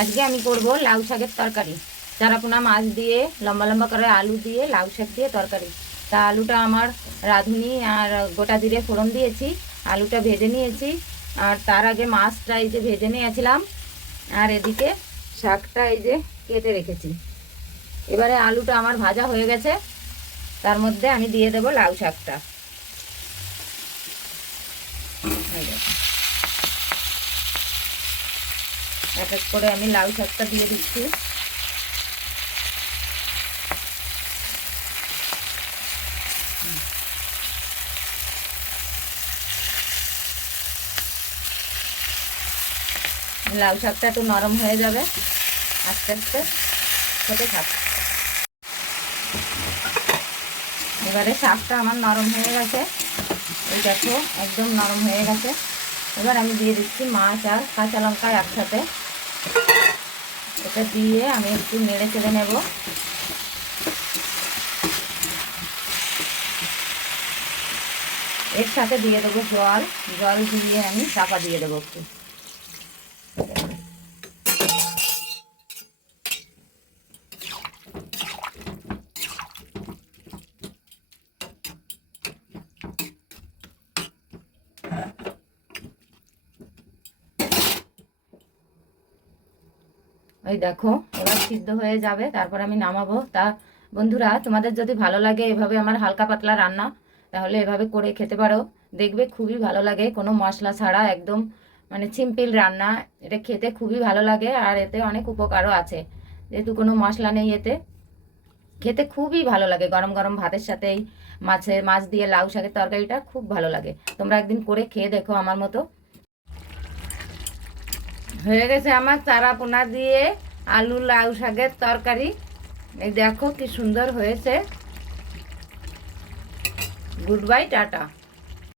আজকে আমি করব লাউ শাকের তরকারি। চারাপোনা, মাছ দিয়ে, লম্বা লম্বা করে আলু দিয়ে, লাউ শাক দিয়ে তরকারি। তা আলুটা আমার রাঁধুনি আর গোটা জিরে ফোড়ন দিয়েছি, আলুটা ভেজে নিয়েছি। আর তার আগে মাছটা এই যে ভেজে নিয়েছিলাম, আর এদিকে শাকটা এই যে কেটে রেখেছি। এবারে আলুটা আমার ভাজা হয়ে গেছে, তার মধ্যে আমি দিয়ে দেবো লাউ শাকটা। এই দেখো। এক এক করে আমি লাউ শাকটা দিয়ে দিচ্ছি। লাউ শাকটা একটু নরম হয়ে যাবে। আস্তে আস্তে ছোটো শাক এবারে শাকটা আমার নরম হয়ে গেছে। এই দেখো, একদম নরম হয়ে গেছে। এবার আমি দিয়ে দিচ্ছি মাছ আর কাঁচা লঙ্কা একসাথে। এটা দিয়ে আমি একটু নেড়ে চেড়ে নেব। এর সাথে দিয়ে দেবো জল। জল দিয়ে আমি চাপা দিয়ে দেবো একটু। ওই দেখো, এবার সিদ্ধ হয়ে যাবে, তারপর আমি নামাবো। তা বন্ধুরা, তোমাদের যদি ভালো লাগে এভাবে আমার হালকা পাতলা রান্না, তাহলে এভাবে করে খেতে পারো। দেখবে খুবই ভালো লাগে, কোনো মশলা ছাড়া একদম মানে সিম্পল রান্না। এটা খেতে খুবই ভালো লাগে, আর এতে অনেক উপকারও আছে। যেহেতু কোনো মশলা নেই এতে। খেতে খুবই ভালো লাগে, গরম গরম ভাতের সাথে এই মাছের মাছ দিয়ে লাউ শাকের তরকারিটা খুব ভালো লাগে। তোমরা একদিন করে খেয়ে দেখো আমার মতো। হয়ে গেছে আমার চারা পোনা দিয়ে আলু লাউ শাকের তরকারি। এই দেখো কি সুন্দর হয়েছে। Good bye tata.